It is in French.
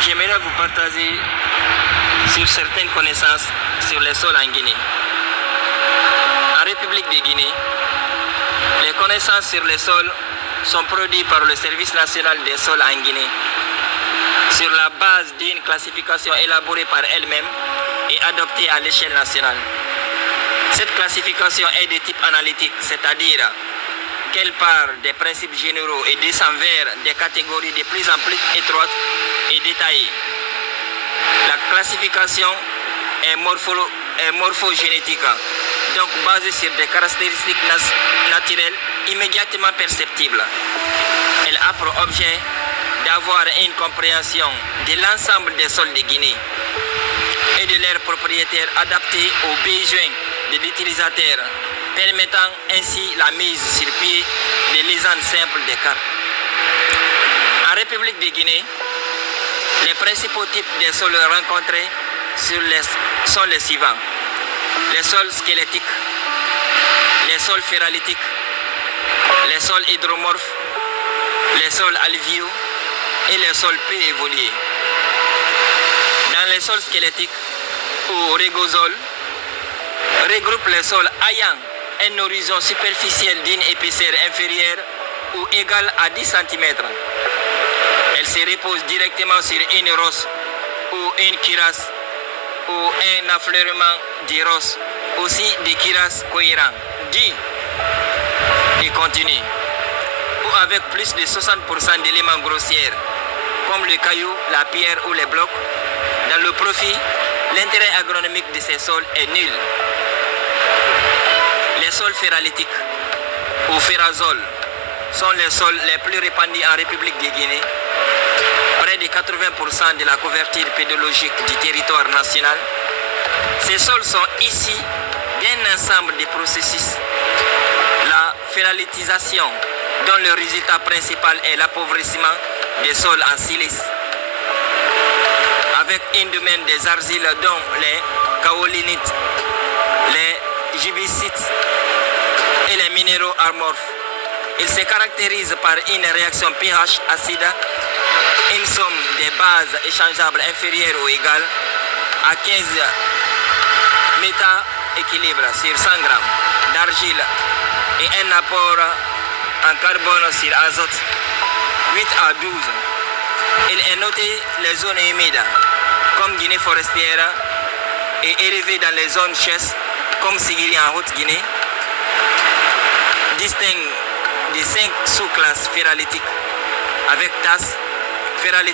j'aimerais vous partager sur certaines connaissances sur les sols en Guinée. En République de Guinée, les connaissances sur les sols sont produites par le Service national des sols en Guinée, sur la base d'une classification élaborée par elle-même et adoptée à l'échelle nationale. Cette classification est de type analytique, c'est-à-dire qu'elle part des principes généraux et descend vers des catégories de plus en plus étroites et détaillées. La classification est morphogénétique, donc basée sur des caractéristiques naturelles immédiatement perceptibles. Elle a pour objet d'avoir une compréhension de l'ensemble des sols de Guinée et de leurs propriétaires adaptés aux besoins de l'utilisateur, permettant ainsi la mise sur pied de légendes simples des cartes. En République de Guinée, les principaux types de sols rencontrés sont les suivants: les sols squelettiques, les sols ferralitiques, les sols hydromorphes, les sols alluviaux et les sols peu évolués. Dans les sols squelettiques ou régosols, regroupe les sols ayant un horizon superficiel d'une épaisseur inférieure ou égale à 10 cm. Elle se repose directement sur une roche ou une cuirasse ou un affleurement de roches, aussi des cuirasses cohérents, dit et continue, ou avec plus de 60% d'éléments grossiers, comme le caillou, la pierre ou les blocs. Dans le profil, l'intérêt agronomique de ces sols est nul. Les sols ferralitiques ou ferrazoles sont les sols les plus répandus en République de Guinée. Près de 80% de la couverture pédologique du territoire national. Ces sols sont issus d'un ensemble de processus. La ferralitisation, dont le résultat principal est l'appauvrissement des sols en silice, avec un domaine des argiles dont les kaolinites, les gibicites et les minéraux amorphes. Il se caractérise par une réaction pH acide, une somme de bases échangeables inférieure ou égale à 15 méta-équilibres sur 100 g d'argile et un apport en carbone sur azote 8 à 12. Il est noté les zones humides comme Guinée forestière et élevé dans les zones chaudes comme Sigiri en Haute-Guinée. Distingue des 5 sous-classes ferralitiques avec tasse, ferralite